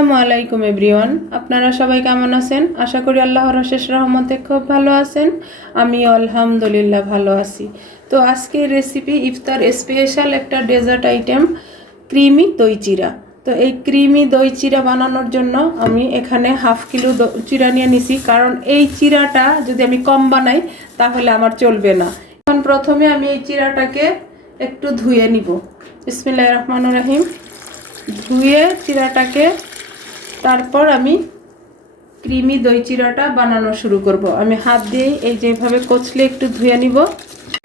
Everyone. আপনারা সবাই কেমন আছেন? আশা করি আল্লাহর অশেষ রহমতে খুব ভালো আছেন। আমি আলহামদুলিল্লাহ ভালো আছি। তো আজকের রেসিপি ইফতার স্পেশাল একটা ডেজার্ট আইটেম ক্রিমি দই চিরা। তো এই ক্রিমি দই চিরা বানানোর জন্য আমি এখানে হাফ কিলো চিরা নিয়ে নিছি। কারণ এই চিরাটা যদি আমি কম বানাই, তাহলে আমার চলবে না। এখন প্রথমে আমি এই চিরাটাকে একটু ধুয়ে নিব। বিসমিল্লাহ রহমান রাহিম। ধুয়ে চিরাটাকে তারপর আমি ক্রিমি দই চিরাটা বানানো শুরু করব। আমি হাত দিয়ে এই যেভাবে কচলে একটু ধুয়ে নিব।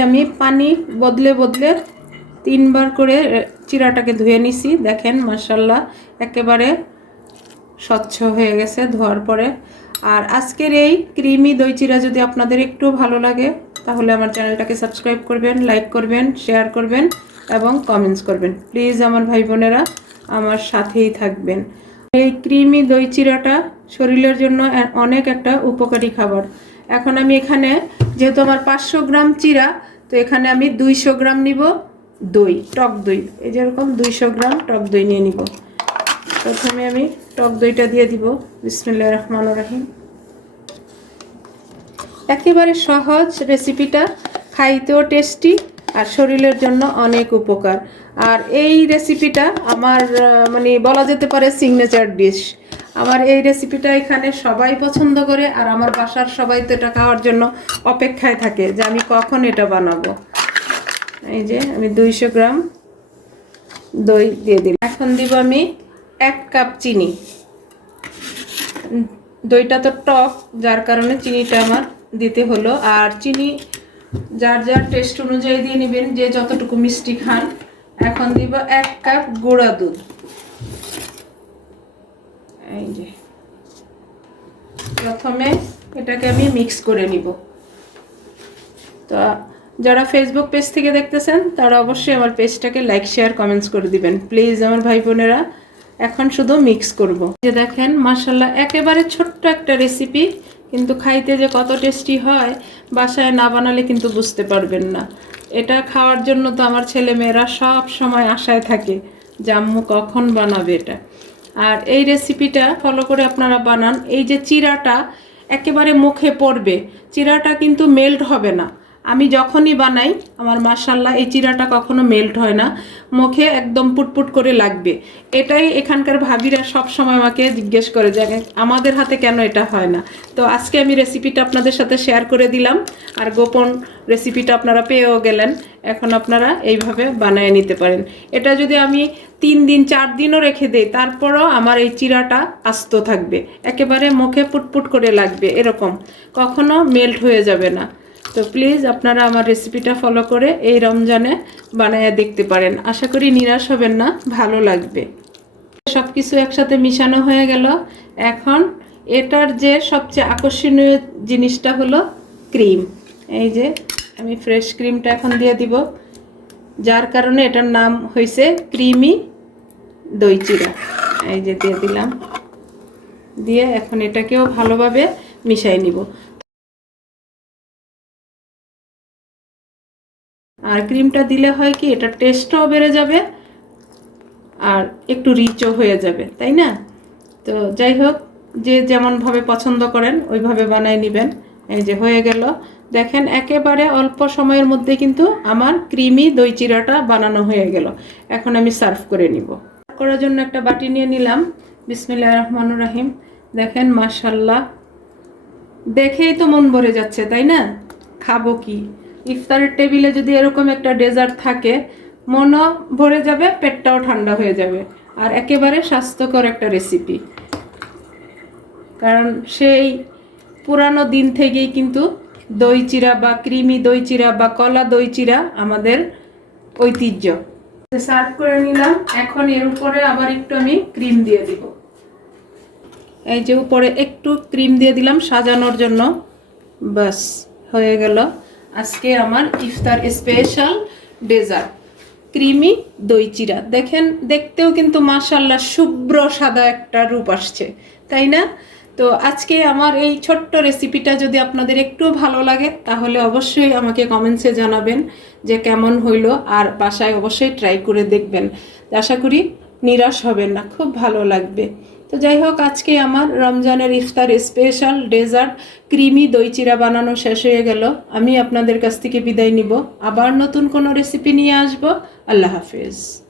আমি পানি বদলে বদলে তিনবার করে চিরাটাকে ধুয়ে নিছি। দেখেন মাসাল্লাহ একেবারে স্বচ্ছ হয়ে গেছে ধোয়ার পরে। আর আজকের এই ক্রিমি দই চিরা যদি আপনাদের একটু ভালো লাগে, তাহলে আমার চ্যানেলটাকে সাবস্ক্রাইব করবেন, লাইক করবেন, শেয়ার করবেন এবং কমেন্টস করবেন। প্লিজ, আমার ভাই বোনেরা, আমার সাথেই থাকবেন। এই ক্রিমি দই চিরাটা শরীরের জন্য অনেক একটা উপকারী খাবার। এখন আমি এখানে, যেহেতু আমার পাঁচশো গ্রাম চিরা, তো এখানে আমি দুইশো গ্রাম নিব দই, টক দই। এই যেরকম দুইশো গ্রাম টক দই নিয়ে নিব। প্রথমে আমি টক দইটা দিয়ে দিব। বিসমিল্লাহ রহমান রাহিম। একেবারে সহজ রেসিপিটা খাইতেও টেস্টি আর শরীরের জন্য অনেক উপকার। আর এই রেসিপিটা আমার মানে বলা যেতে পারে সিগনেচার ডিশ আমার এই রেসিপিটা এখানে সবাই পছন্দ করে আর আমার বাসার সবাই তো এটা খাওয়ার জন্য অপেক্ষায় থাকে যে আমি কখন এটা বানাবো। এই যে আমি দুইশো গ্রাম দই দিয়ে দিলাম। এখন দিব আমি এক কাপ চিনি। দইটা তো টক, যার কারণে চিনিটা আমার দিতে হলো। আর চিনি যার যার টেস্ট অনুযায়ী দিয়ে নেবেন, যে যতটুকু মিষ্টি খান। এখন দিব এক কাপ গুঁড়া দুধ। এই যে। প্রথমে এটাকে আমি মিক্স করে নিব। তো যারা ফেসবুক পেজ থেকে দেখতেছেন, তারা অবশ্যই আমার পেজটাকে লাইক শেয়ার কমেন্টস করে দিবেন। প্লিজ আমার ভাই বোনেরা, এখন শুধু মিক্স করব। যে দেখেন মাসাল্লাহ একেবারে ছোট্ট একটা রেসিপি কিন্তু খাইতে যে কত টেস্টি হয়, বাসায় না বানালে কিন্তু বুঝতে পারবেন না। এটা খাওয়ার জন্য তো আমার ছেলে মেয়েরা সব সময় আশায় থাকে যে আম্মু কখন বানাবে এটা। আর এই রেসিপিটা ফলো করে আপনারা বানান। এই যে চিরাটা একেবারে মুখে পড়বে, চিরাটা কিন্তু মেল্ট হবে না। আমি যখনই বানাই, আমার মাসাল্লাহ এই চিরাটা কখনো মেল্ট হয় না। মুখে একদম পুটপুট করে লাগবে। এটাই এখানকার ভাবিরা সব সময় আমাকে জিজ্ঞেস করে যে, আমাদের হাতে কেন এটা হয় না? তো আজকে আমি রেসিপিটা আপনাদের সাথে শেয়ার করে দিলাম। আর গোপন রেসিপিটা আপনারা পেয়েও গেলেন। এখন আপনারা এইভাবে বানিয়ে নিতে পারেন। এটা যদি আমি তিন দিন, চার দিনও রেখে দেই, তারপরও আমার এই চিরাটা আস্ত থাকবে। একেবারে মুখে পুটপুট করে লাগবে, এরকম। কখনো মেল্ট হয়ে যাবে না। তো প্লিজ আপনারা আমার রেসিপিটা ফলো করে এই রমজানে বানায় দেখতে পারেন। আশা করি নিরাশ হবেন না, ভালো লাগবে। সব কিছু একসাথে মিশানো হয়ে গেল। এখন এটার যে সবচেয়ে আকর্ষণীয় জিনিসটা হলো ক্রিম। এই যে আমি ফ্রেশ ক্রিমটা এখন দিয়ে দিব। যার কারণে এটার নাম হয়েছে ক্রিমি দই চিরা এই যে দিয়ে দিলাম। দিয়ে এখন এটাকেও ভালোভাবে মিশাই নিব। আর ক্রিমটা দিলে হয় কি, এটার টেস্টও বেড়ে যাবে আর একটু রিচও হয়ে যাবে, তাই না? তো যাই হোক, যে যেমনভাবে পছন্দ করেন, ওইভাবে বানাই নেবেন। এই যে হয়ে গেল। দেখেন, একেবারে অল্প সময়ের মধ্যে কিন্তু আমার ক্রিমি দই চিরাটা বানানো হয়ে গেল। এখন আমি সার্ভ করে নিব। করার জন্য একটা বাটি নিয়ে নিলাম। বিসমিল্লাহ রহমান রাহিম। দেখেন মাশাল্লাহ দেখেই তো মন ভরে যাচ্ছে, তাই না? খাব কি? ইফতারের টেবিলে যদি এরকম একটা ডেজার্ট থাকে, মনও ভরে যাবে, পেটটাও ঠান্ডা হয়ে যাবে। আর একেবারে স্বাস্থ্যকর একটা রেসিপি কারণ সেই পুরানো দিন থেকেই কিন্তু দই চিরা বা ক্রিমি দই চিরা বা কলা দই চিরা আমাদের ঐতিহ্য। সার্ভ করে নিলাম। এখন এর উপরে আবার একটু আমি ক্রিম দিয়ে দিব। এই যে উপরে একটু ক্রিম দিয়ে দিলাম, সাজানোর জন্য। বাস হয়ে গেল। আজকে আমার ইফতার স্পেশাল ডেজার্ট ক্রিমি দই চিরা। দেখেন, দেখতেও কিন্তু মাশাল্লাহ শুভ্র সাদা একটা রূপ আসছে, তাই না? তো আজকে আমার এই ছোট্ট রেসিপিটা যদি আপনাদের একটু ভালো লাগে, তাহলে অবশ্যই আমাকে কমেন্টসে জানাবেন যে কেমন হইল, আর বাসায় অবশ্যই ট্রাই করে দেখবেন। আশা করি নিরাশ হবেন না, খুব ভালো লাগবে। তো যাই হোক, আজকে আমার রমজানের ইফতার স্পেশাল ডেজার্ট ক্রিমি দই চিরা বানানো শেষ হয়ে গেল। আমি আপনাদের কাছ থেকে বিদায় নিব। আবার নতুন কোনো রেসিপি নিয়ে আসব। আল্লাহ হাফেজ।